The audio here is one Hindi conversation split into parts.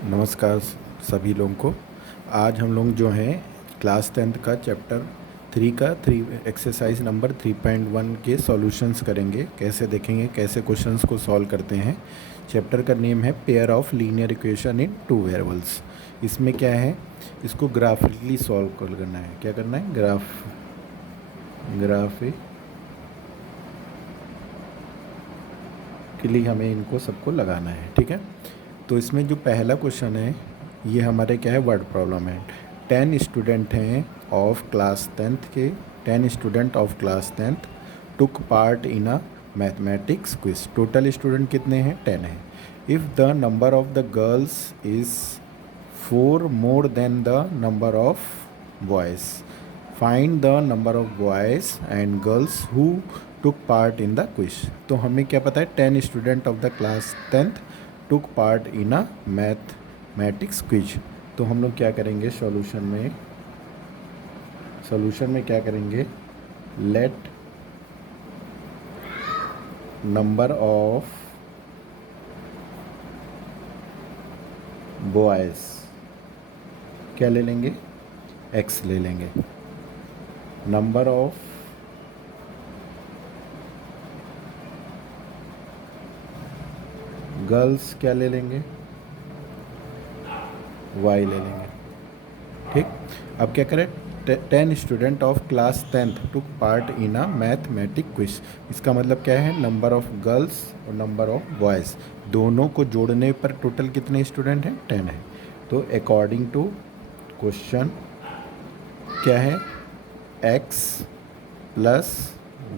नमस्कार सभी लोगों को। आज हम लोग जो हैं क्लास 10th का चैप्टर 3 का एक्सरसाइज नंबर 3.1 के सॉल्यूशंस करेंगे। कैसे देखेंगे, कैसे क्वेश्चंस को सॉल्व करते हैं। चैप्टर का नेम है pair of linear equation in two variables. इसमें क्या है, इसको ग्राफिकली सॉल्व करना है। क्या करना है, ग्राफिकली हमें इनको सबको लगाना है। ठीक है, तो इसमें जो पहला क्वेश्चन है ये हमारे क्या है, वर्ड प्रॉब्लम है। 10 स्टूडेंट हैं ऑफ क्लास 10th के 10 student of class 10th took part in a mathematics quiz. Total student कितने हैं, 10 हैं। If the number of the girls is 4 more than the number of boys, find the number of boys and girls who took part in the quiz. तो हमें क्या पता है, 10 student of the class 10th took part in a mathematics quiz. तो हम लोग क्या करेंगे, सॉल्यूशन में क्या करेंगे, लेट नंबर ऑफ बॉयज़ क्या ले लेंगे, x ले लेंगे। नंबर ऑफ गर्ल्स क्या ले लेंगे, y ले लेंगे। ठीक, अब क्या करें, 10 student of class 10th took part in a mathematic quiz. इसका मतलब क्या है, नंबर ऑफ गर्ल्स और नंबर ऑफ बॉयज़ दोनों को जोड़ने पर टोटल कितने स्टूडेंट हैं, 10 है। तो अकॉर्डिंग टू क्वेश्चन क्या है, x plus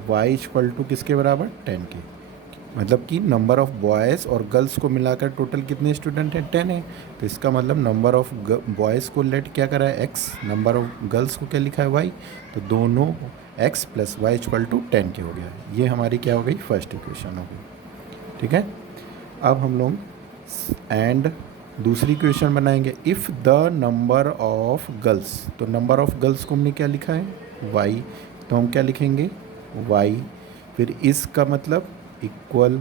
y equal to किसके बराबर, 10 के। मतलब कि नंबर ऑफ़ बॉयज़ और गर्ल्स को मिलाकर टोटल कितने स्टूडेंट हैं, 10 है। तो इसका मतलब नंबर ऑफ़ बॉयज़ को लेट क्या करा है, x, नंबर ऑफ़ गर्ल्स को क्या लिखा है, y। तो दोनों x plus y equal to 10 के हो गया। ये हमारी क्या हो गई, फर्स्ट इक्वेशन हो गई। ठीक है, अब हम लोग एंड दूसरी इक्वेशन बनाएंगे। If the number of girls, तो नंबर ऑफ़ गर्ल्स को हमने क्या लिखा है, y। तो हम क्या लिखेंगे, y। फिर इसका मतलब इक्वल,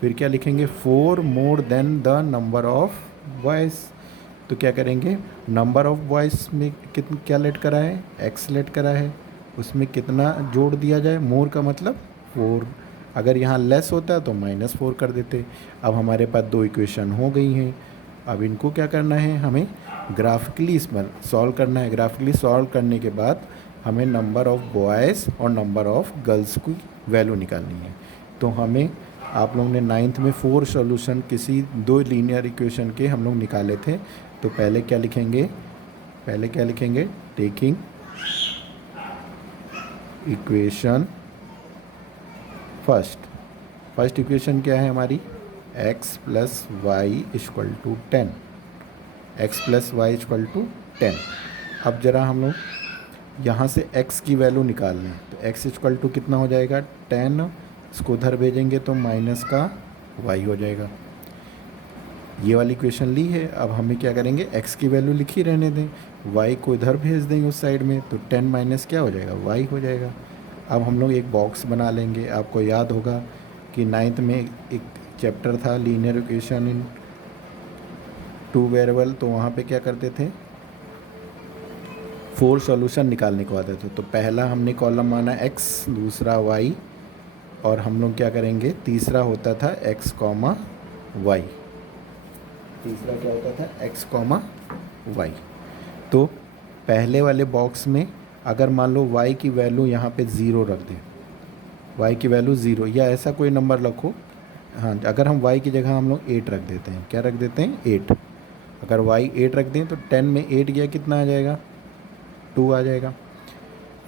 फिर क्या लिखेंगे, 4 more than the number of boys. तो क्या करेंगे, नंबर ऑफ बॉयज़ में कितना क्या लेट करा है, x लेट करा है, उसमें कितना जोड़ दिया जाए, मोर का मतलब 4। अगर यहाँ लेस होता तो -4 कर देते। अब हमारे पास दो इक्वेशन हो गई हैं। अब इनको क्या करना है, हमें ग्राफिकली इसमें सॉल्व करना है। ग्राफिकली सॉल्व करने के बाद हमें नंबर ऑफ़ बॉयज़ और नंबर ऑफ़ गर्ल्स की वैल्यू निकालनी है। तो हमें, आप लोगों ने 9th में 4 सॉल्यूशन किसी दो लीनियर इक्वेशन के हम लोग निकाले थे। तो पहले क्या लिखेंगे, टेकिंग इक्वेशन फर्स्ट इक्वेशन क्या है हमारी, x plus y equal to 10, x plus y equal to 10। अब ज़रा हम लोग यहाँ से x की वैल्यू निकाल लें। तो x इक्वल टू कितना हो जाएगा, 10। इसको उधर भेजेंगे तो माइनस का y हो जाएगा। ये वाली इक्वेशन ली है। अब हमें क्या करेंगे, x की वैल्यू लिखी रहने दें, y को इधर भेज देंगे उस साइड में। तो 10 माइनस क्या हो जाएगा, y हो जाएगा। अब हम लोग एक बॉक्स बना लेंगे। आपको याद होगा कि 9th में एक चैप्टर था linear equation in two variable. तो वहाँ पे क्या करते थे, 4 सॉल्यूशन निकालने को आते थे। तो पहला हमने कॉलम माना x, दूसरा y, और हम लोग क्या करेंगे, तीसरा होता था x कॉमा वाई। तीसरा क्या होता था, x कॉमा वाई। तो पहले वाले बॉक्स में अगर मान लो y की वैल्यू यहाँ पे 0 रख दें, y की वैल्यू 0 या ऐसा कोई नंबर रखो। हाँ, अगर हम y की जगह हम लोग 8 रख देते हैं, क्या रख देते हैं, 8। अगर y 8 रख दें तो 10 में 8 गया कितना आ जाएगा, 2 आ जाएगा।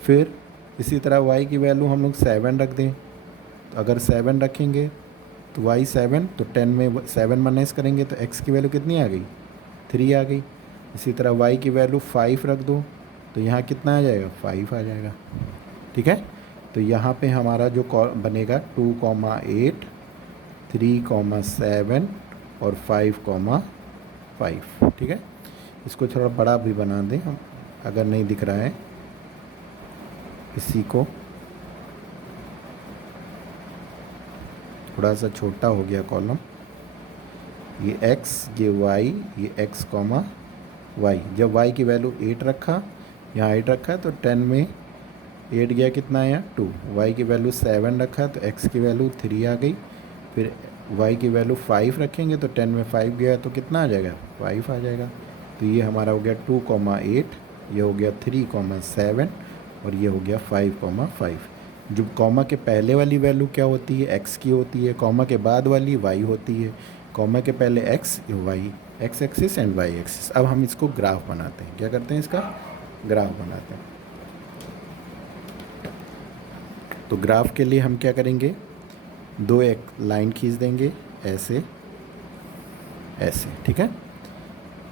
फिर इसी तरह y की वैल्यू हम लोग 7 रख दें। तो अगर 7 रखेंगे तो y 7, तो 10 में 7 माइनस करेंगे तो x की वैल्यू कितनी आ गई, 3 आ गई। इसी तरह y की वैल्यू 5 रख दो तो यहाँ कितना आ जाएगा, 5 आ जाएगा। ठीक है, तो यहाँ पे हमारा जो बनेगा 2,8, 3,7 और 5,5। ठीक है, इसको थोड़ा बड़ा भी बना दें हम, अगर नहीं दिख रहा है इसी को, थोड़ा सा छोटा हो गया कॉलम। ये x, ये y, ये x कॉमा y। जब y की वैल्यू 8 रखा, यहाँ 8 रखा है तो 10 में 8 गया कितना आया 2। y की वैल्यू 7 रखा तो x की वैल्यू 3 आ गई। फिर y की वैल्यू 5 रखेंगे तो 10 में 5 गया तो कितना आ जाएगा 5 आ जाएगा। तो ये हमारा हो गया 2,8, ये हो गया 3,7 और ये हो गया 5,5। जो कॉमा के पहले वाली वैल्यू क्या होती है x की होती है, कॉमा के बाद वाली y होती है। कॉमा के पहले x, y, x axis and y axis. अब हम इसको ग्राफ बनाते हैं। क्या करते हैं, इसका ग्राफ बनाते हैं। तो ग्राफ के लिए हम क्या करेंगे, दो एक लाइन खींच देंगे ऐसे ऐसे, ठीक है।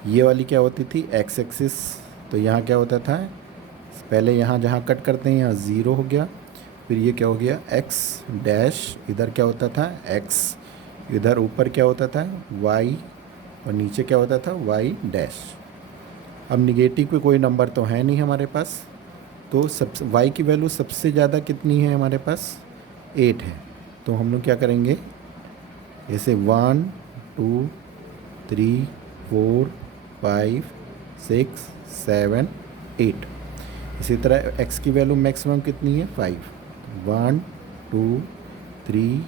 ये वाली क्या होती थी x एक्सिस, तो यहाँ क्या होता था, पहले यहाँ जहाँ कट करते हैं यहाँ 0 हो गया। फिर ये क्या हो गया x डैश, इधर क्या होता था x, इधर ऊपर क्या होता था y और नीचे क्या होता था y डैश। अब निगेटिव पे कोई नंबर तो है नहीं हमारे पास, तो सबसे y की वैल्यू सबसे ज़्यादा कितनी है हमारे पास 8 है। तो हम लोग क्या करेंगे, ऐसे 1 2 3 4 5 6 7 8। इसी तरह x की वैल्यू मैक्सिमम कितनी है 5। 1 2 3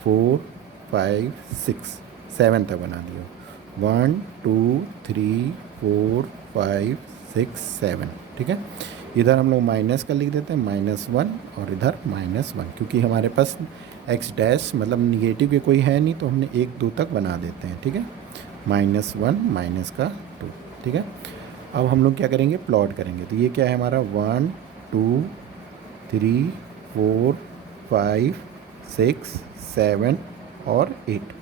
4 5 6 7 तक बना दिया। 1 2 3 4 5 6 7, ठीक है। इधर हम लोग माइनस का लिख देते हैं -1 और इधर -1, क्योंकि हमारे पास x डैश मतलब निगेटिव के कोई है नहीं, तो हमने 1 2 तक बना देते हैं, ठीक है। -1 -2, ठीक है। अब हम लोग क्या करेंगे, प्लॉट करेंगे। तो ये क्या है हमारा 1 2 3 4 5 6 7 और 8।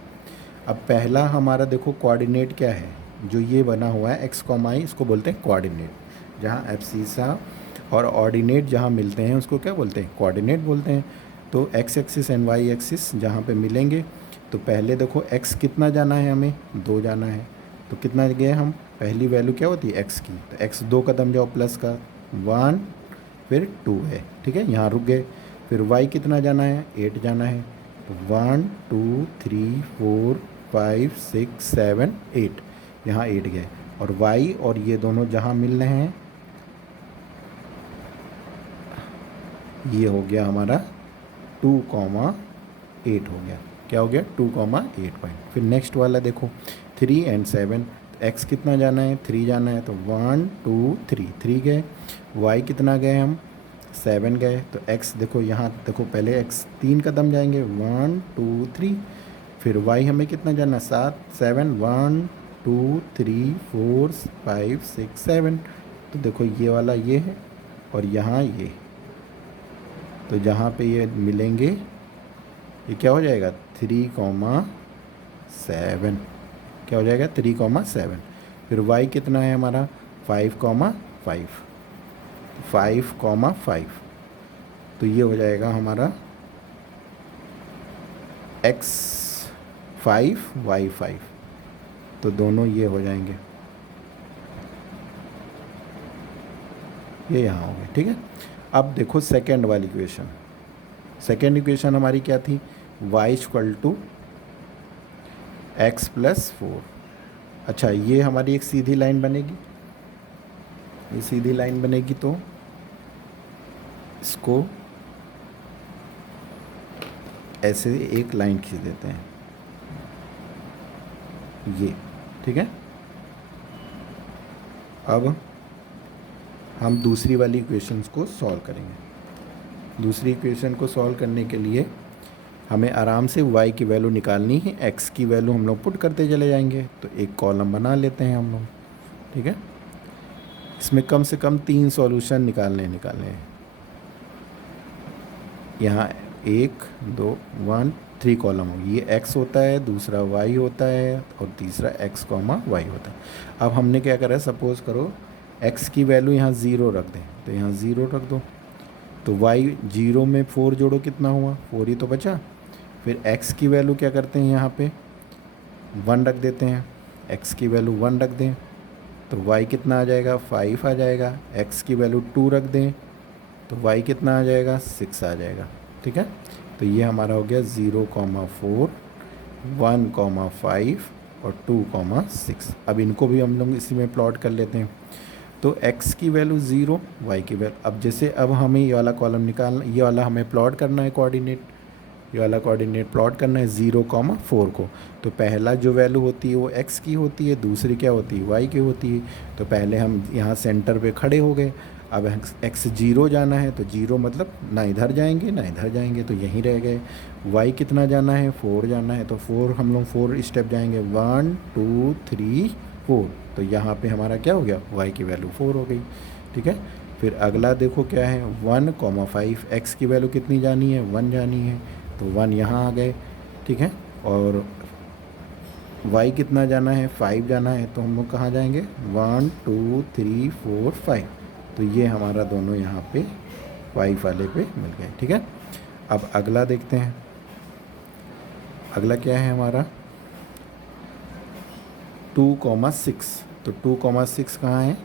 अब पहला हमारा देखो कोऑर्डिनेट क्या है, जो ये बना हुआ है x, y, इसको बोलते हैं कोऑर्डिनेट। जहाँ एब्सिसा और ऑर्डिनेट जहाँ मिलते हैं उसको क्या बोलते हैं, कोऑर्डिनेट बोलते हैं। तो x axis and y axis जहाँ पे मिलेंगे, तो पहले देखो x कितना जाना है, हमें 2 जाना है। तो कितना गए हम, पहली वैल्यू क्या होती है x की, तो x 2 कदम जाओ प्लस का 1 फिर 2 है, ठीक है, यहाँ रुक गए। फिर y कितना जाना है 8 जाना है, तो 1 2 3 4 5 6 7 8, यहाँ 8 गए। और y और ये दोनों जहाँ मिल रहे हैं, ये हो गया हमारा 2,8 हो गया। क्या हो गया 2,8 पॉइंट। फिर नेक्स्ट वाला देखो 3 एंड 7, तो x कितना जाना है 3 जाना है, तो 1 2 3 गए। y कितना गए हम 7 गए। तो x देखो यहाँ देखो पहले x 3 कदम जाएंगे 1 2 3। फिर y हमें कितना जाना 7 1 2 3 4 5 6 7। तो देखो ये वाला ये है और यहाँ ये, तो जहाँ पे ये मिलेंगे ये क्या हो जाएगा 3,7। क्या हो जाएगा 3,7। फिर y कितना है हमारा 5,5, 5,5। तो ये हो जाएगा हमारा x 5 y 5। तो दोनों ये हो जाएंगे, ये यहाँ हो गए, ठीक है। अब देखो सेकेंड वाली इक्वेशन। सेकेंड इक्वेशन हमारी क्या थी, y equal to x plus 4। अच्छा, ये हमारी एक सीधी लाइन बनेगी, ये सीधी लाइन बनेगी, तो इसको ऐसे एक लाइन खींच देते हैं, ये, ठीक है। अब हम दूसरी वाली इक्वेशंस को सॉल्व करेंगे। दूसरी इक्वेशन को सॉल्व करने के लिए हमें आराम से y की वैल्यू निकालनी है, x की वैल्यू हम लोग पुट करते चले जाएंगे। तो एक कॉलम बना लेते हैं हम लोग, ठीक है। इसमें कम से कम 3 सॉल्यूशन निकालने हैं। यहाँ 1 2 1 3 कॉलम हो, ये x होता है, दूसरा y होता है और तीसरा x, y होता है। अब हमने क्या करा है, सपोज़ करो x की वैल्यू यहाँ 0 रख दें, तो यहाँ 0 रख दो। तो y 0 में 4 जोड़ो कितना हुआ 4 ही तो बचा। फिर x की वैल्यू क्या करते हैं, यहाँ पे 1 रख देते हैं, x की वैल्यू 1 रख दें, तो y कितना आ जाएगा 5 आ जाएगा। x की वैल्यू 2 रख दें, तो y कितना आ जाएगा 6 आ जाएगा, ठीक है। तो ये हमारा हो गया 0,4 1,5 और 2,6। अब इनको भी हम लोग इसी में प्लॉट कर लेते हैं। तो x की वैल्यू 0, y की वैल्यू, अब जैसे अब हमें ये वाला कॉलम निकालना, ये वाला हमें प्लॉट करना है कोऑर्डिनेट, ये वाला कोऑर्डिनेट प्लॉट करना है 0,4 को। तो पहला जो वैल्यू होती है वो x की होती है, दूसरी क्या होती है, y की होती है। तो पहले हम यहाँ सेंटर पे खड़े हो गए। अब x 0 जाना है, तो 0 मतलब ना इधर जाएंगे ना इधर जाएंगे, तो यहीं रह गए। y कितना जाना है, 4 जाना है, तो 4 हम लोग 4 स्टेप जाएंगे, 1 2 3 4। तो यहाँ पे हमारा क्या हो गया, y की वैल्यू 4 हो गई। ठीक है। फिर अगला देखो क्या है, 1,5, x की वैल्यू कितनी जानी है, 1 जानी है, तो 1 यहाँ आ गए। ठीक है। और y कितना जाना है, 5 जाना है, तो हम लोग कहाँ जाएंगे, 1 2 3 4 5। तो ये हमारा दोनों यहाँ पे 5 वाले पे मिल गए। ठीक है। अब अगला देखते हैं, अगला क्या है हमारा 2,6। तो 2,6 कहाँ है,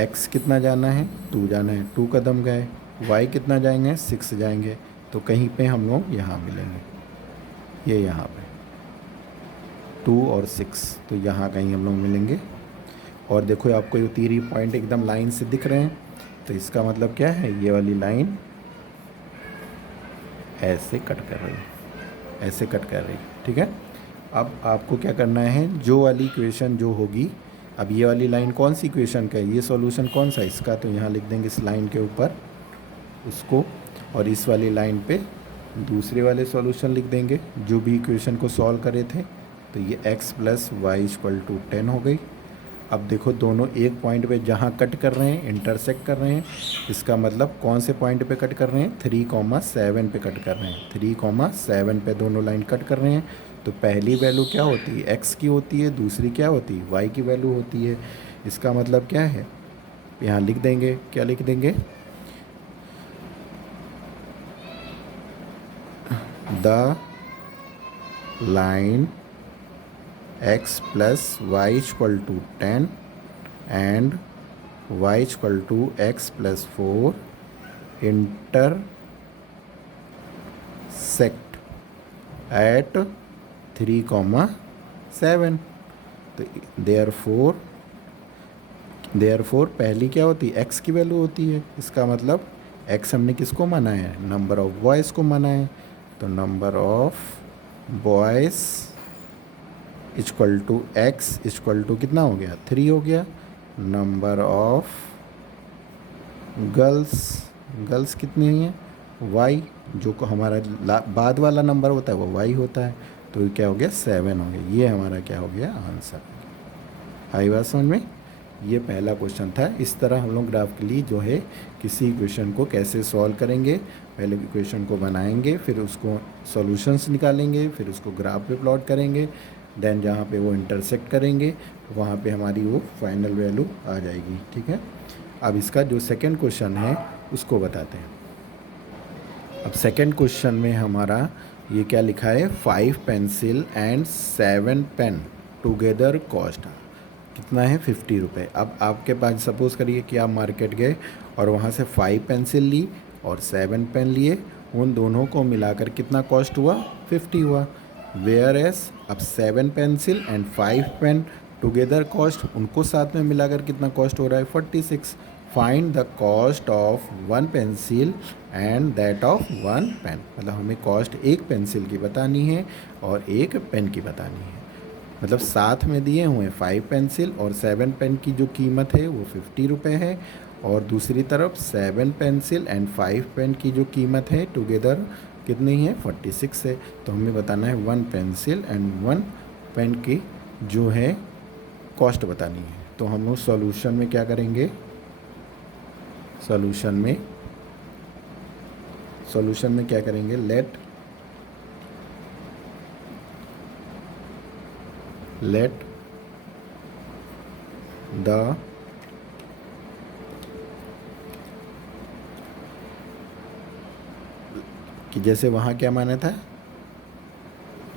x कितना जाना है, 2 जाना है, 2 कदम गए। y कितना जाएंगे, 6 जाएंगे, तो कहीं पे हम लोग यहाँ मिलेंगे, ये यहाँ पे 2 और 6, तो यहाँ कहीं हम लोग मिलेंगे। और देखो आपको ये तीन पॉइंट एकदम लाइन से दिख रहे हैं, तो इसका मतलब क्या है, ये वाली लाइन ऐसे कट कर रही है, ऐसे कट कर रही है। ठीक है। अब आपको क्या करना है, जो वाली इक्वेशन जो होगी, अब ये वाली लाइन कौन सी इक्वेशन का है, ये सॉल्यूशन कौन सा है इसका, तो यहाँ लिख देंगे इस लाइन के ऊपर उसको, और इस वाली लाइन पे दूसरे वाले सॉल्यूशन लिख देंगे जो भी इक्वेशन को सॉल्व करे थे। तो ये x + y = 10 हो गई। अब देखो दोनों एक पॉइंट पे जहाँ कट कर रहे हैं, इंटरसेक्ट कर रहे हैं, इसका मतलब कौन से पॉइंट पे कट कर रहे हैं, 3,7 पे कट कर रहे हैं, 3,7 पे दोनों लाइन कट कर रहे हैं। तो पहली वैल्यू क्या होती है, x की होती है, दूसरी क्या होती है, y की वैल्यू होती है। इसका मतलब क्या है, यहाँ लिख देंगे, क्या लिख देंगे, the line x + y = 10 and y = x + 4 intersect at 3,7। तो देयरफॉर पहली क्या होती है, x की वैल्यू होती है। इसका मतलब x हमने किसको माना है, नंबर ऑफ बॉयज़ को माना है। तो नंबर ऑफ बॉयज़ = x = कितना हो गया, 3 हो गया। नंबर ऑफ गर्ल्स कितनी है, y, जो को हमारा बाद वाला नंबर होता है वो y होता है, तो क्या हो गया, 7 हो गया। ये हमारा क्या हो गया, आंसर। आई बात समझ में। ये पहला क्वेश्चन था। इस तरह हम लोग ग्राफिकली जो है किसी इक्वेशन को कैसे सॉल्व करेंगे, पहले इक्वेशन को बनाएंगे, फिर उसको सॉल्यूशंस निकालेंगे, फिर उसको ग्राफ पे प्लॉट करेंगे, देन जहाँ पे वो इंटरसेक्ट करेंगे वहाँ पे हमारी वो फाइनल वैल्यू आ जाएगी। ठीक है। अब इसका जो सेकंड क्वेश्चन है उसको बताते हैं। अब सेकंड क्वेश्चन में हमारा ये क्या लिखा है, 5 pencil and 7 pen together cost कितना है, 50 रुपये। अब आपके पास सपोज़ करिए कि आप मार्केट गए और वहाँ से 5 पेंसिल ली और 7 पेन लिए, उन दोनों को मिलाकर कितना कॉस्ट हुआ, 50 हुआ। वेयर एस अब 7 pencil and 5 pen together cost, उनको साथ में मिलाकर कितना कॉस्ट हो रहा है, 46। Find the cost of 1 pencil and that of 1 pen, मतलब हमें कॉस्ट एक पेंसिल की बतानी है और एक पेन की बतानी है। मतलब साथ में दिए हुए 5 पेंसिल और 7 पेन की जो कीमत है वो 50 रुपये है, और दूसरी तरफ 7 पेंसिल एंड 5 पेन की जो कीमत है टुगेदर कितनी है, 46 है। तो हमें बताना है 1 पेंसिल एंड 1 पेन की जो है कॉस्ट बतानी है। तो हम लोग सॉल्यूशन में क्या करेंगे, सॉल्यूशन में क्या करेंगे, लेट द कि जैसे वहाँ क्या माना था,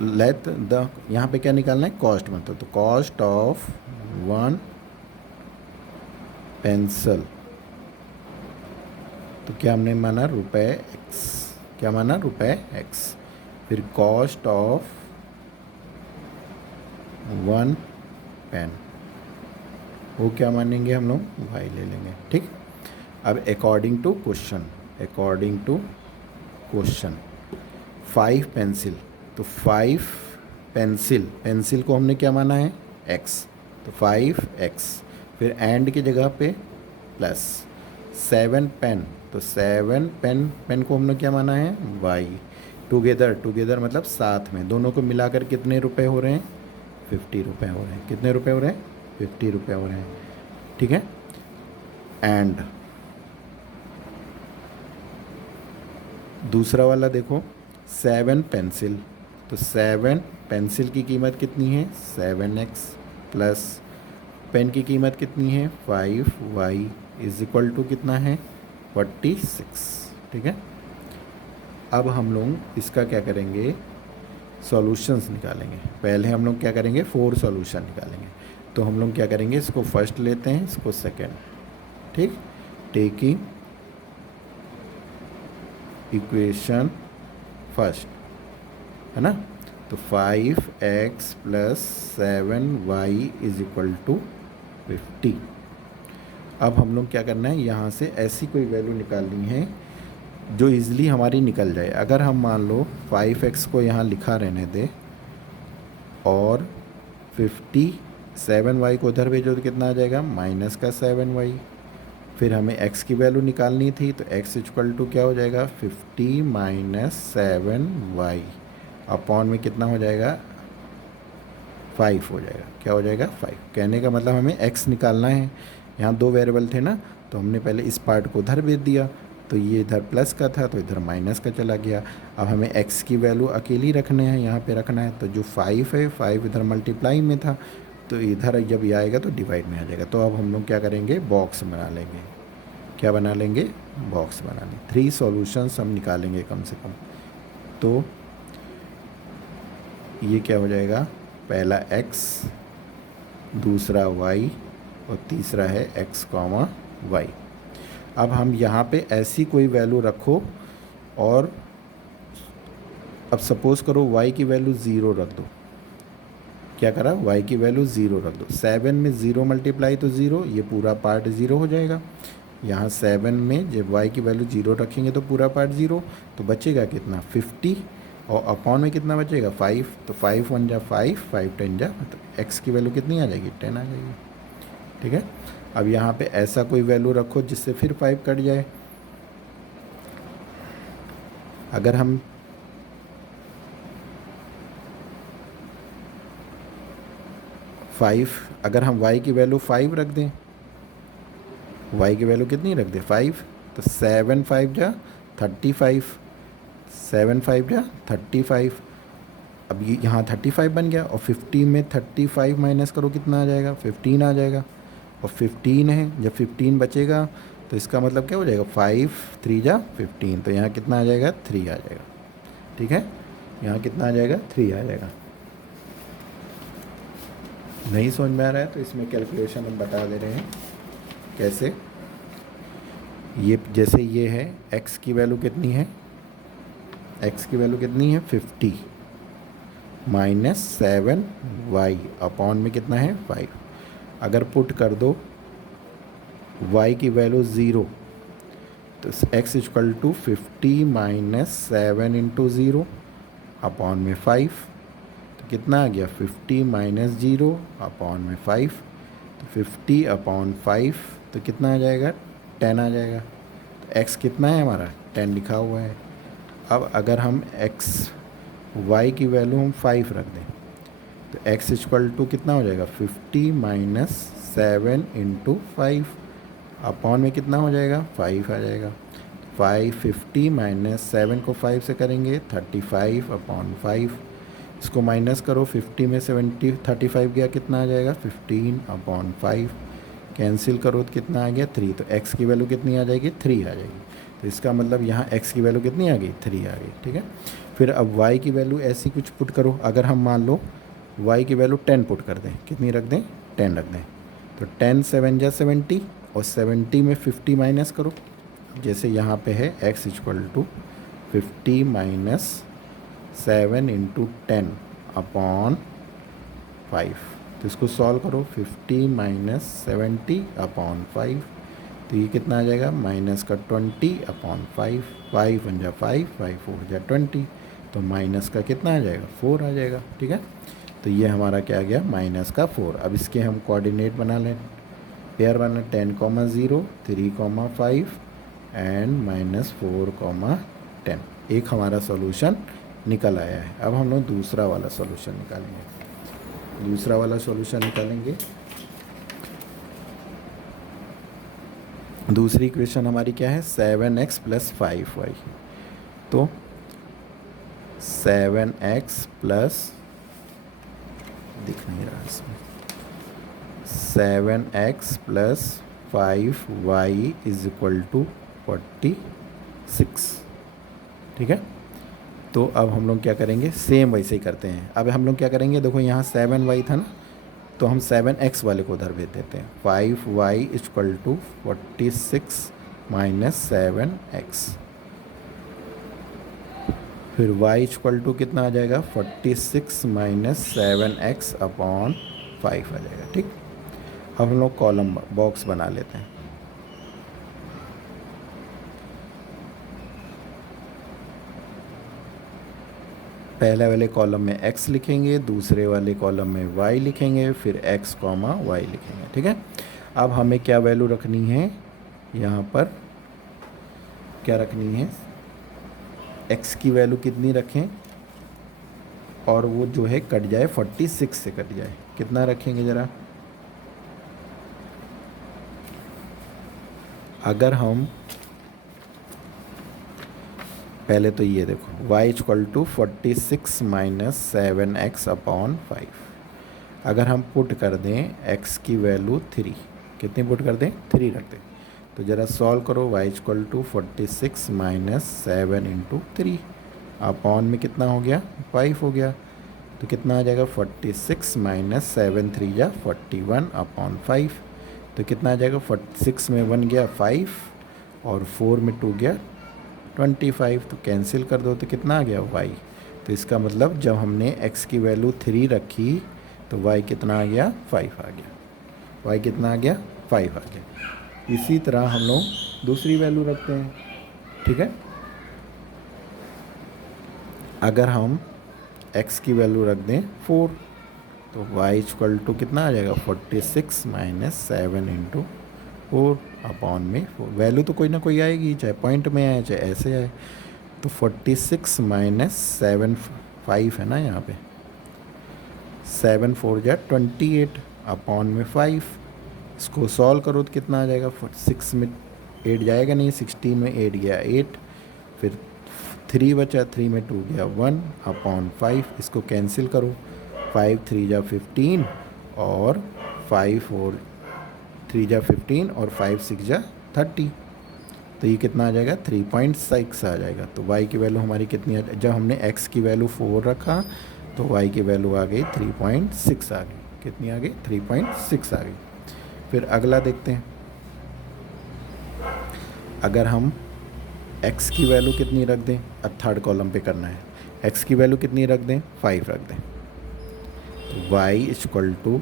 लेट द, यहाँ पे क्या निकालना है, कॉस्ट मतलब, तो कॉस्ट ऑफ 1 पेंसिल, तो क्या हमने माना, रुपये x, क्या माना, रुपये x। फिर कॉस्ट ऑफ 1 पेन, वो क्या मानेंगे हम लोग, y ले लेंगे। ठीक, अब अकॉर्डिंग टू क्वेश्चन, 5 पेंसिल, तो 5 पेंसिल को हमने क्या माना है, x, तो 5x, फिर एंड की जगह पे प्लस 7 पेन, तो 7 पेन को हमने क्या माना है, y, टुगेदर मतलब साथ में, दोनों को मिलाकर कितने रुपए हो रहे हैं, 50 रुपये हो रहे हैं। कितने रुपए हो रहे हैं, 50 रुपये हो रहे हैं। ठीक है, एंड दूसरा वाला देखो, 7 पेंसिल, तो 7 पेंसिल की कीमत कितनी है, 7x, प्लस पेन की कीमत कितनी है, 5y, इज इक्वल टू कितना है, 46। ठीक है, अब हम लोग इसका क्या करेंगे, सॉल्यूशंस निकालेंगे। पहले हम लोग क्या करेंगे, 4 सॉल्यूशन निकालेंगे। तो हम लोग क्या करेंगे, इसको फर्स्ट लेते हैं, इसको सेकेंड। ठीक, टेकिंग इक्वेशन फर्स्ट, है ना, तो 5x plus 7y is equal to 50। अब हम लोग क्या करना है, यहाँ से ऐसी कोई वैल्यू निकालनी है जो ईज़िली हमारी निकल जाए। अगर हम मान लो 5x को यहाँ लिखा रहने दे और 57y को उधर भेजो तो कितना आ जाएगा, माइनस का 7y। फिर हमें x की वैल्यू निकालनी थी, तो x इक्वल टू क्या हो जाएगा, 50 माइनस 7y, अपॉन में कितना हो जाएगा, 5 हो जाएगा। क्या हो जाएगा, 5। कहने का मतलब हमें x निकालना है। यहाँ 2 वेरिएबल थे ना, तो हमने पहले इस पार्ट को उधर भेज दिया, तो ये इधर प्लस का था तो इधर माइनस का चला गया। अब हमें x की वैल्यू अकेली रखने हैं, यहाँ पे रखना है, तो जो 5 है, 5 इधर मल्टीप्लाई में था, तो इधर जब ये आएगा तो डिवाइड में आ जाएगा। तो अब हम लोग क्या करेंगे, बॉक्स बना लेंगे। क्या बना लेंगे, बॉक्स बना लेंगे। 3 सॉल्यूशंस हम निकालेंगे कम से कम। तो ये क्या हो जाएगा, पहला x, दूसरा y और तीसरा है x, y। अब हम यहाँ पे ऐसी कोई वैल्यू रखो, और अब सपोज़ करो y की वैल्यू 0 रख दो। क्या करा, y की वैल्यू 0 रख दो। 7 में 0 मल्टीप्लाई तो 0, ये पूरा पार्ट 0 हो जाएगा। यहाँ 7 में जब y की वैल्यू 0 रखेंगे तो पूरा पार्ट 0, तो बचेगा कितना, 50, और अपॉन में कितना बचेगा, 5। तो 5 1 जा 5, 5 10 जा, तो x की वैल्यू कितनी आ जाएगी, 10 आ जाएगी। ठीक है, अब यहाँ पे ऐसा कोई वैल्यू रखो जिससे फिर 5 कट जाए। अगर हम अगर हम y की वैल्यू 5 रख दें, y की वैल्यू कितनी रख दें, 5, तो 7 5 जा 35, 7 5 जा 35। अब ये यहाँ 35 बन गया, और 50 में 35 माइनस करो, कितना आ जाएगा, 15 आ जाएगा। और 15 है, जब 15 बचेगा तो इसका मतलब क्या हो जाएगा, 5 3 जा 15, तो यहाँ कितना आ जाएगा, 3 आ जाएगा। ठीक है, यहाँ कितना आ जाएगा, 3 आ जाएगा। नहीं समझ में आ रहा है तो इसमें कैलकुलेशन हम बता दे रहे हैं कैसे। ये जैसे ये है, x की वैल्यू कितनी है, x की वैल्यू कितनी है, 50 माइनस 7y, अपॉन में कितना है, 5। अगर पुट कर दो y की वैल्यू 0, तो x equal to 50 minus 7 into 0, upon में 5, तो कितना आ गया, 50 माइनस 0 अपॉन में 5, तो 50 अपॉन 5, तो कितना आ जाएगा, 10 आ जाएगा। तो x कितना है हमारा, 10 लिखा हुआ है। अब अगर हम y की वैल्यू हम 5 रख दें, तो x इक्वल टू कितना हो जाएगा, 50 माइनस 7 इंटू 5, अपॉन में कितना हो जाएगा, 5 आ जाएगा। 50 माइनस 7 को 5 से करेंगे, 35 अपॉन 5, इसको माइनस करो, 50 में 35 गया, कितना आ जाएगा, 15 अपॉन 5, कैंसिल करो तो कितना आ गया, 3। तो x की वैल्यू कितनी आ जाएगी, 3 आ जाएगी। तो इसका मतलब यहाँ x की वैल्यू कितनी आ गई, 3 आ गई। ठीक है, फिर अब y की वैल्यू ऐसी कुछ पुट करो। अगर हम मान लो y की वैल्यू 10 पुट कर दें, कितनी रख दें, 10 रख दें, तो 10 7 जा 70, और 70 में 50 माइनस करो। जैसे यहाँ पे है x equal to 50 minus 7 into 10 upon 5। तो इसको सॉल्व करो, 50 माइनस 70 अपॉन 5, तो ये कितना आ जाएगा माइनस का 20 अपॉन 5, 5 वन जा 5, 5 4 जा 20, तो माइनस का कितना आ जाएगा 4 आ जाएगा। ठीक है, तो ये हमारा क्या आ गया माइनस का 4। अब इसके हम कोऑर्डिनेट बना लें, पेयर बना 10,0, 3,5 एंड माइनस 4,10। एक हमारा सॉल्यूशन निकल आया है। अब हम लोग दूसरा वाला सॉल्यूशन निकालेंगे। दूसरा वाला सॉल्यूशन निकालेंगे। दूसरी इक्वेशन हमारी क्या है 7x प्लस 5y। तो 7x प्लस, दिख नहीं रहा इसमें, 7x plus 5y is equal to 46। ठीक है, तो अब हम लोग क्या करेंगे, सेम वैसे ही करते हैं। अब हम लोग क्या करेंगे, देखो यहाँ 7y था ना, तो हम 7x वाले को उधर भेज देते हैं। 5y equal to 46 minus 7x, फिर y इक्वल टू कितना आ जाएगा 46 माइनस 7x अपॉन 5 आ जाएगा। ठीक, अब हम लोग कॉलम बॉक्स बना लेते हैं। पहले वाले कॉलम में x लिखेंगे, दूसरे वाले कॉलम में y लिखेंगे, फिर x कॉमा y लिखेंगे। ठीक है, अब हमें क्या वैल्यू रखनी है, यहाँ पर क्या रखनी है, x की वैल्यू कितनी रखें, और वो जो है कट जाए 46 से कट जाए। कितना रखेंगे ज़रा, अगर हम पहले तो ये देखो y equal to 46 minus 7x upon 5, अगर हम पुट कर दें x की वैल्यू 3, कितनी पुट कर दें 3 रख दें, तो ज़रा सॉल्व करो, y equal to 46 minus 7 into 3 upon में कितना हो गया 5 हो गया, तो कितना आ जाएगा 46 माइनस 7 3 जा 41 अपॉन 5, तो कितना आ जाएगा 46 में 1 गया 5 और 4 में 2 गया 25, तो कैंसिल कर दो तो कितना आ गया y। तो इसका मतलब जब हमने x की वैल्यू 3 रखी तो y कितना आ गया 5 आ गया, y कितना आ गया 5 आ गया। इसी तरह हम लोग दूसरी वैल्यू रखते हैं। ठीक है, अगर हम x की वैल्यू रख दें 4, तो y इक्वल टू कितना आ जाएगा 46 माइनस 7 इंटू 4 अपॉन में 4, वैल्यू तो कोई ना कोई आएगी, चाहे पॉइंट में आए चाहे ऐसे आए। तो 46 माइनस 7 5 है ना, यहाँ पे 7 4 जा 28 अपॉन में 5, इसको सॉल्व करो तो कितना आ जाएगा 6 में 8 जाएगा नहीं, 16 में 8 गया 8, फिर 3 बचा, 3 में 2 गया 1 अपॉन 5, इसको कैंसिल करो, 5 3 जा 15 और 5 4 3 जा 15 और 5 6 जा 30, तो ये कितना आ जाएगा 3.6 आ जाएगा। तो y की वैल्यू हमारी कितनी जब हमने x की वैल्यू 4 रखा तो y की वैल्यू आ गई 3.6 आ गई। कितनी आ गई 3.6 आ गई। फिर अगला देखते हैं, अगर हम x की वैल्यू कितनी रख दें, अब थर्ड कॉलम पे करना है, x की वैल्यू कितनी रख दें 5 रख दें, तो y equal to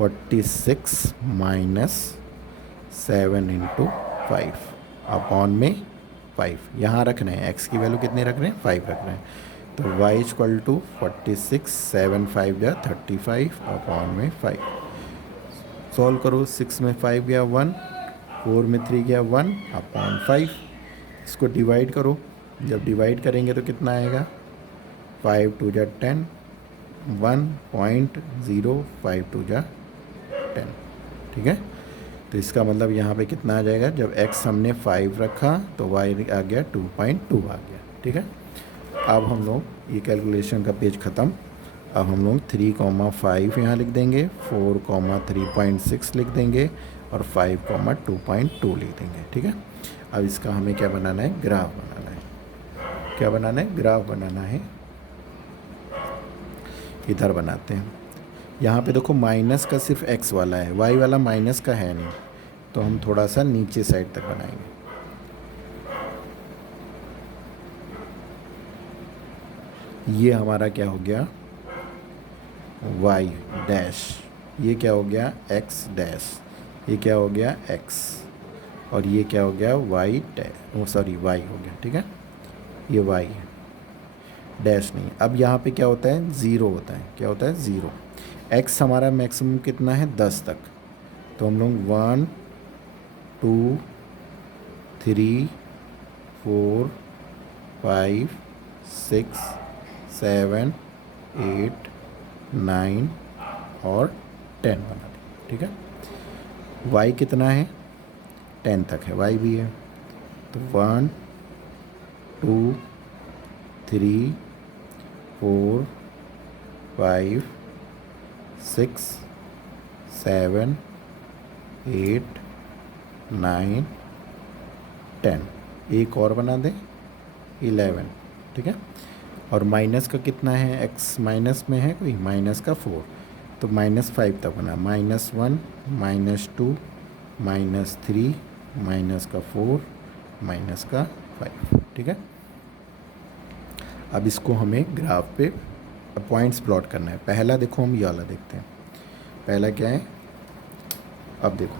46 minus 7 into 5 upon में 5, यहाँ रखना है x की वैल्यू कितनी रख रहे हैं 5 रख रहे हैं, तो y इक्वल टू 46 7 5 जा 35 अपॉन में 5, सॉल्व करो, 6 में 5 गया 1, 4 में 3 गया 1 अपॉन 5, इसको डिवाइड करो, जब डिवाइड करेंगे तो कितना आएगा 5 2 जा 10, 1.052 जा 10। ठीक है, तो इसका मतलब यहाँ पे कितना आ जाएगा, जब x हमने 5 रखा तो y आ गया 2.2 आ गया। ठीक है, अब हम लोग ये कैलकुलेशन का पेज ख़त्म। अब हम लोग 3,5 यहाँ लिख देंगे, 4,3.6 लिख देंगे और 5,2.2 लिख देंगे। ठीक है, अब इसका हमें क्या बनाना है, ग्राफ बनाना है। क्या बनाना है, ग्राफ बनाना है। इधर बनाते हैं, यहाँ पे देखो माइनस का सिर्फ x वाला है, y वाला माइनस का है नहीं, तो हम थोड़ा सा नीचे साइड तक बनाएंगे। ये हमारा क्या हो गया, वाई डैश, ये क्या हो गया एक्स डैश, ये क्या हो गया एक्स, और ये क्या हो गया वाई डैश, वो सॉरी वाई हो गया, ठीक है, ये वाई है, डैश नहीं। अब यहाँ पे क्या होता है, ज़ीरो होता है, क्या होता है ज़ीरो। एक्स हमारा मैक्सिमम कितना है 10 तक, तो हम लोग 1 2 3 4 5 6 7 8 9 और 10 बना दें, ठीक है। y कितना है 10 तक है, y भी है, तो 1 2 3 4 5 6 7 8 9 10, एक और बना दें 11, ठीक है। और माइनस का कितना है, x माइनस में है कोई, माइनस का 4, तो -5 तक बना, -1 -2 -3 माइनस का 4 माइनस का 5, ठीक है। अब इसको हमें ग्राफ पे पॉइंट्स प्लॉट करना है। पहला देखो हम ये वाला देखते हैं, पहला क्या है, अब देखो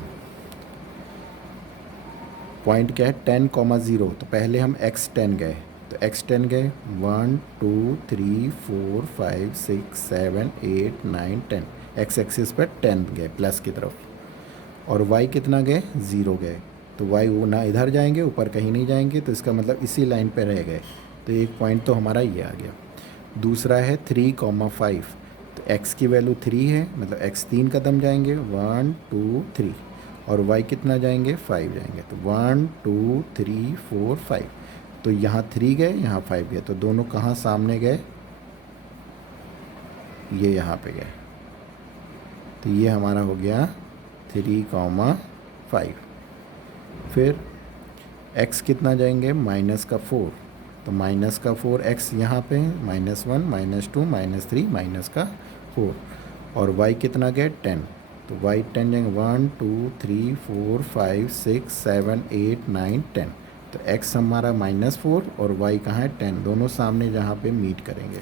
पॉइंट क्या है 10,0, तो पहले हम x10 गए, तो x10 गए 1 2 3 4 5 6 7 8 9 10, x एक्सिस पर 10 गए प्लस की तरफ, और y कितना गए 0 गए, तो y वो ना इधर जाएंगे ऊपर कहीं नहीं जाएंगे, तो इसका मतलब इसी लाइन पे रह गए, तो एक पॉइंट तो हमारा ये आ गया। दूसरा है 3,5, तो x की वैल्यू 3 है, मतलब x 3 कदम जाएंगे 1 2 3, और y कितना जाएंगे 5 जाएंगे, तो 1 2 3 4 5, तो यहाँ 3 गए यहाँ 5 गए, तो दोनों कहाँ सामने गए, ये यहाँ पे गए, तो ये हमारा हो गया 3,5। फिर x कितना जाएंगे -4, तो -4 x यहाँ पे -1 -2 -3 -4, और y कितना गए 10, तो y 10 जाएंगे 1 2 3 4 5 6 7 8 9 10, तो x हमारा -4 और y कहाँ है 10, दोनों सामने जहाँ पे मीट करेंगे,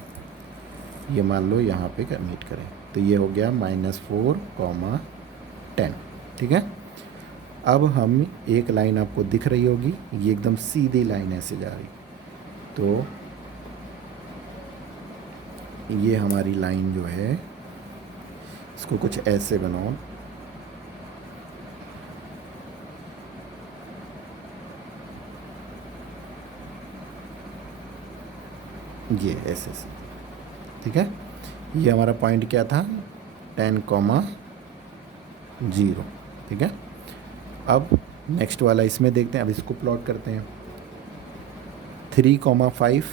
ये मान लो यहाँ पे मीट करें, तो ये हो गया -4, 10, ठीक है। अब हम एक लाइन आपको दिख रही होगी, ये एकदम सीधी लाइन ऐसे जा रही, तो ये हमारी लाइन जो है इसको कुछ ऐसे बनाओ, ये ऐसे से, ठीक है। ये हमारा पॉइंट क्या था 10,0, ठीक है। अब नेक्स्ट वाला इसमें देखते हैं, अब इसको प्लॉट करते हैं 3,5,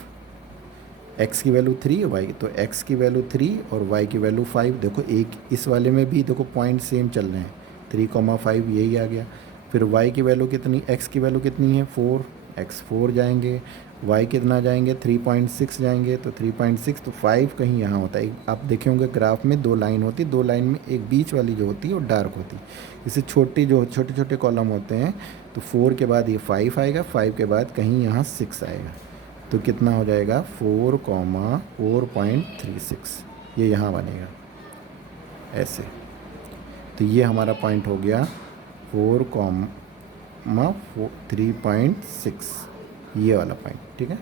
x की वैल्यू 3 y, तो x की वैल्यू 3 और y की वैल्यू 5, देखो एक इस वाले में भी देखो पॉइंट सेम चल रहे हैं, 3,5 यही आ गया। फिर y की वैल्यू कितनी, x की वैल्यू कितनी है 4, x 4 जाएंगे, y कितना जाएंगे 3.6 जाएंगे, तो 3.6, तो 5 कहीं यहाँ होता है। आप देखे होंगे ग्राफ में 2 लाइन होती, 2 लाइन में एक बीच वाली जो होती है वो डार्क होती है, इससे छोटी जो छोटे छोटे कॉलम होते हैं, तो 4 के बाद ये 5 आएगा, 5 के बाद कहीं यहाँ 6 आएगा, तो कितना हो जाएगा 4,4.36, ये यहाँ बनेगा ऐसे, तो ये हमारा पॉइंट हो गया 4,3.6, ये वाला पॉइंट, ठीक है।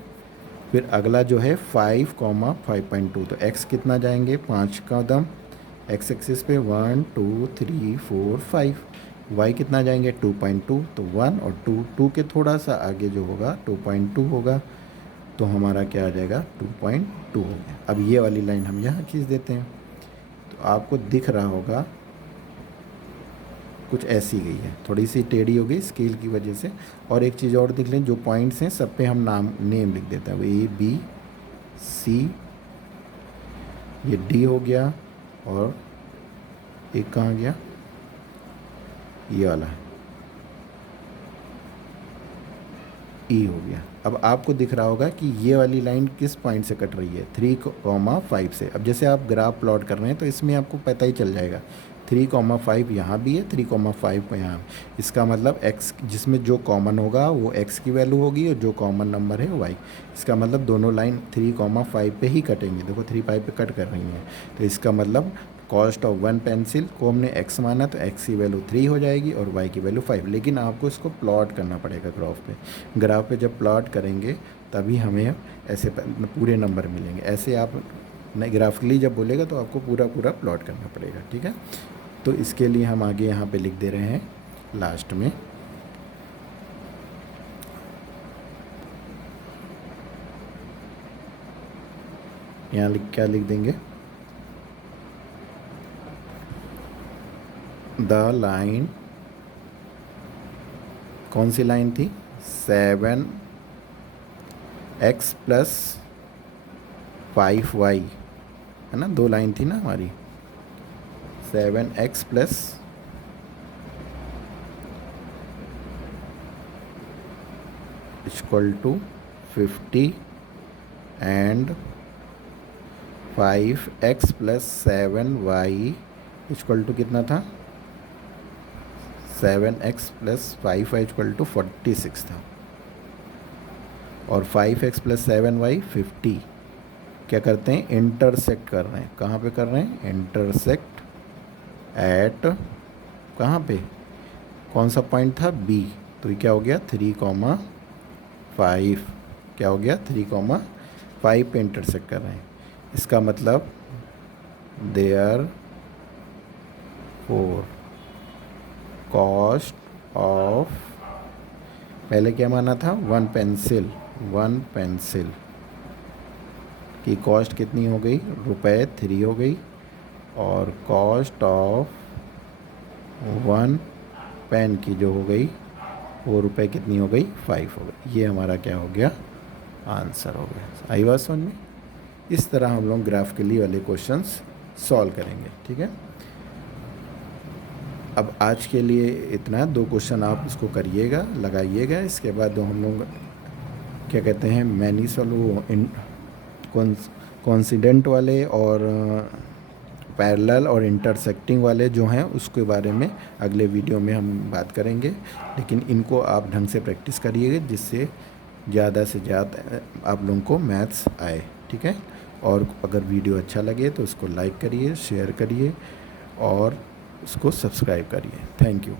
फिर अगला जो है 5,5.2, तो x कितना जाएंगे 5 कदम x एक्सिस पे 1 2 3 4 5, y कितना जाएंगे 2.2, तो 1 और 2 के थोड़ा सा आगे जो होगा 2.2 होगा, तो हमारा क्या आ जाएगा 2.2 हो गया। अब ये वाली लाइन हम यहाँ खींच देते हैं, तो आपको दिख रहा होगा कुछ ऐसी गई है, थोड़ी सी टेढ़ी हो गई स्केल की वजह से। और एक चीज़ और देख लें, जो पॉइंट्स हैं सब पे हम नेम लिख देते हैं, A B C, ये D हो गया, और एक कहाँ गया, ये वाला E हो गया। अब आपको दिख रहा होगा कि ये वाली लाइन किस पॉइंट से कट रही है 3,5 से। अब जैसे आप ग्राफ प्लॉट कर रहे हैं तो इसमें आपको पता ही चल जाएगा 3,5 यहाँ भी है, 3,5 यहाँ। इसका मतलब x जिसमें जो कॉमन होगा वो x की वैल्यू होगी और जो कॉमन नंबर है y। इसका मतलब दोनों लाइन 3,5 पे ही कटेंगे। देखो 3,5 पे कट कर रही हैं, तो इसका मतलब कॉस्ट ऑफ 1 पेंसिल को हमने x माना तो x की वैल्यू 3 हो जाएगी और y की वैल्यू 5। लेकिन आपको इसको प्लॉट करना पड़ेगा ग्राफ पे जब प्लॉट करेंगे तभी हमें ऐसे पूरे नंबर मिलेंगे। ऐसे आप ग्राफिकली जब बोलेगा तो आपको पूरा प्लॉट करना पड़ेगा, ठीक है। तो इसके लिए हम आगे यहाँ पे लिख दे रहे हैं लास्ट में, यहाँ क्या लिख देंगे, द लाइन, कौन सी लाइन थी, 7x + 5y, है ना, 2 लाइन थी ना हमारी, 7x + = 50 एंड 5x + 7y = कितना था, 7x + 5y = 46 था, और 5x + 7y 50। क्या करते हैं, इंटरसेक्ट कर रहे हैं। कहाँ पे कर रहे हैं, इंटरसेक्ट एट, कहाँ पे, कौन सा पॉइंट था, B। तो ये क्या हो गया, 3,5, क्या हो गया, 3,5 पे इंटरसेक्ट कर रहे हैं। इसका मतलब देयर फोर कॉस्ट ऑफ, पहले क्या माना था, 1 पेंसिल की कॉस्ट कितनी हो गई, रुपए 3 हो गई, और कॉस्ट ऑफ 1 पेन की जो हो गई वो रुपए कितनी हो गई, 5 हो गई। ये हमारा क्या हो गया, आंसर हो गया। आई बात समझ में। इस तरह हम लोग ग्राफिकली वाले क्वेश्चंस सॉल्व करेंगे, ठीक है। अब आज के लिए इतना, 2 क्वेश्चन आप इसको करिएगा, लगाइएगा। इसके बाद हम लोग क्या कहते हैं, मैनी सॉल्व कोइंसिडेंट वाले और पैरेलल और इंटरसेक्टिंग वाले जो हैं उसके बारे में अगले वीडियो में हम बात करेंगे। लेकिन इनको आप ढंग से प्रैक्टिस करिएगा जिससे ज़्यादा से ज़्यादा आप लोगों को मैथ्स आए, ठीक है। और अगर वीडियो अच्छा लगे तो उसको लाइक करिए, शेयर करिए और उसको सब्सक्राइब करिए। Thank you.